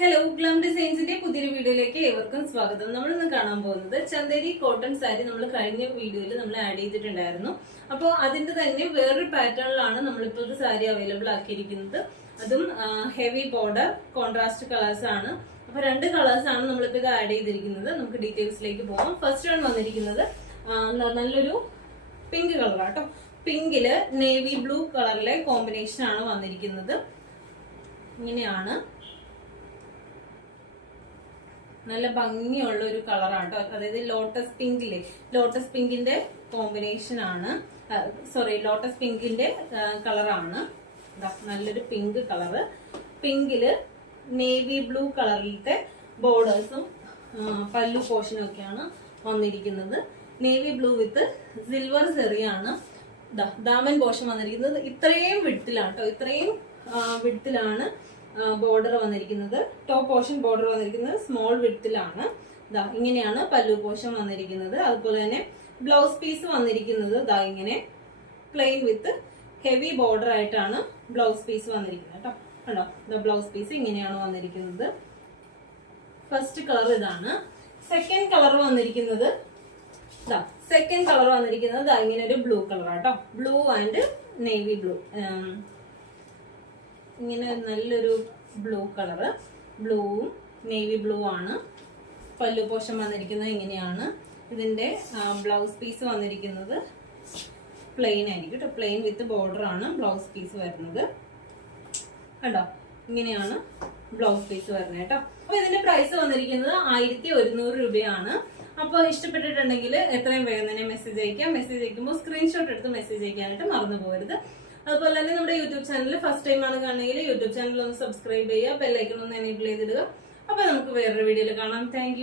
Hello, glam ഡിസൈൻസിന്റെ പുതിയൊരു വീഡിയോയിലേക്ക് ഏവർക്കും സ്വാഗതം. നമ്മൾ ഇന്ന് കാണാൻ പോകുന്നത് ചന്ദേരി കോട്ടൺ സാരി നമ്മൾ കഴിഞ്ഞ വീഡിയോയിൽ നമ്മൾ ആഡ് ചെയ്തിട്ടുണ്ടായിരുന്നു. അപ്പോൾ അതിന്റെ തന്നെ വേറൊരു പാറ്റേണിലാണ് നമ്മളിപ്പോൾ ഇത് സാരി അവൈലബിൾ ആക്കിയിരിക്കുന്നത്. അതും ഹെവി ബോർഡർ കോൺട്രാസ്റ്റ് കളേഴ്സ് ആണ്. അപ്പൊ രണ്ട് കളേഴ്സ് ആണ് നമ്മളിപ്പോൾ ഇത് ആഡ് ചെയ്തിരിക്കുന്നത്. നമുക്ക് ഡീറ്റെയിൽസിലേക്ക് പോകാം. ഫസ്റ്റ് ആണ് വന്നിരിക്കുന്നത് നല്ലൊരു പിങ്ക് കളറാട്ടോ. പിങ്കില് നേവി ബ്ലൂ കളറിലെ കോമ്പിനേഷൻ ആണ് വന്നിരിക്കുന്നത്. ഇങ്ങനെയാണ്, നല്ല ഭംഗിയുള്ള ഒരു കളറാട്ടോ. അതായത് ലോട്ടസ് പിങ്കിലെ ലോട്ടസ് പിങ്കിന്റെ കോമ്പിനേഷൻ ആണ്. ലോട്ടസ് പിങ്കിന്റെ കളറാണ്. നല്ലൊരു പിങ്ക് കളറ്. പിങ്കില് നേവി ബ്ലൂ കളറിലത്തെ ബോർഡേഴ്സും പല്ലു പോർഷനും ഒക്കെയാണ് വന്നിരിക്കുന്നത്. നേവി ബ്ലൂ വിത്ത് സിൽവർ സെറിയാണ് ദാമൻ പോർഷൻ വന്നിരിക്കുന്നത്. ഇത്രയും വിഡ്ത്തിലാണ് കേട്ടോ, ഇത്രയും വിഡ്ത്തിലാണ് ബോർഡർ വന്നിരിക്കുന്നത്. ടോപ്പ് പോർഷൻ ബോർഡർ വന്നിരിക്കുന്നത് സ്മോൾ വിഡ്ത്തിലാണ്. ഇങ്ങനെയാണ് പല്ലു പോർഷൻ വന്നിരിക്കുന്നത്. അതുപോലെ തന്നെ ബ്ലൗസ് പീസ് വന്നിരിക്കുന്നത് ഇങ്ങനെ പ്ലെയിൻ വിത്ത് ഹെവി ബോർഡർ ആയിട്ടാണ് ബ്ലൗസ് പീസ് വന്നിരിക്കുന്നത് കേട്ടോ. കണ്ടോ, ബ്ലൗസ് പീസ് ഇങ്ങനെയാണ് വന്നിരിക്കുന്നത്. ഫസ്റ്റ് കളർ ഇതാണ്. സെക്കൻഡ് കളർ വന്നിരിക്കുന്നത് ഇങ്ങനെ ഒരു ബ്ലൂ കളർ ആട്ടോ. ബ്ലൂ ആൻഡ് നേവി ബ്ലൂ, ഇങ്ങനെ നല്ലൊരു ബ്ലൂ കളറ്. ബ്ലൂവും നേവി ബ്ലൂ ആണ്. പല്ലു പോർഷൻ വന്നിരിക്കുന്നത് ഇങ്ങനെയാണ്. ഇതിന്റെ ബ്ലൗസ് പീസ് വന്നിരിക്കുന്നത് പ്ലെയിൻ ആയിരിക്കും കേട്ടോ. പ്ലെയിൻ വിത്ത് ബോർഡർ ആണ് ബ്ലൗസ് പീസ് വരുന്നത്. കണ്ടോ, ഇങ്ങനെയാണ് ബ്ലൗസ് പീസ് വരുന്നത് കേട്ടോ. അപ്പൊ ഇതിന്റെ പ്രൈസ് വന്നിരിക്കുന്നത് 1100 രൂപയാണ്. അപ്പൊ ഇഷ്ടപ്പെട്ടിട്ടുണ്ടെങ്കിൽ എത്രയും വേഗം തന്നെ മെസ്സേജ് അയക്കാം. മെസ്സേജ് അയക്കുമ്പോൾ സ്ക്രീൻഷോട്ട് എടുത്ത് മെസ്സേജ് അയക്കാനായിട്ട് മറന്നു പോകരുത്. അതുപോലെ തന്നെ നമ്മുടെ യൂട്യൂബ് ചാനൽ ഫസ്റ്റ് ടൈം ആണ് കാണുന്നെങ്കിൽ യൂട്യൂബ് ചാനൽ ഒന്ന് സബ്സ്ക്രൈബ് ചെയ്യുക, ബെല്ലൈക്കൺ ഒന്ന് എനേബിൾ ചെയ്തിടുക. അപ്പൊ നമുക്ക് വേറൊരു വീഡിയോയിൽ കാണാം. താങ്ക്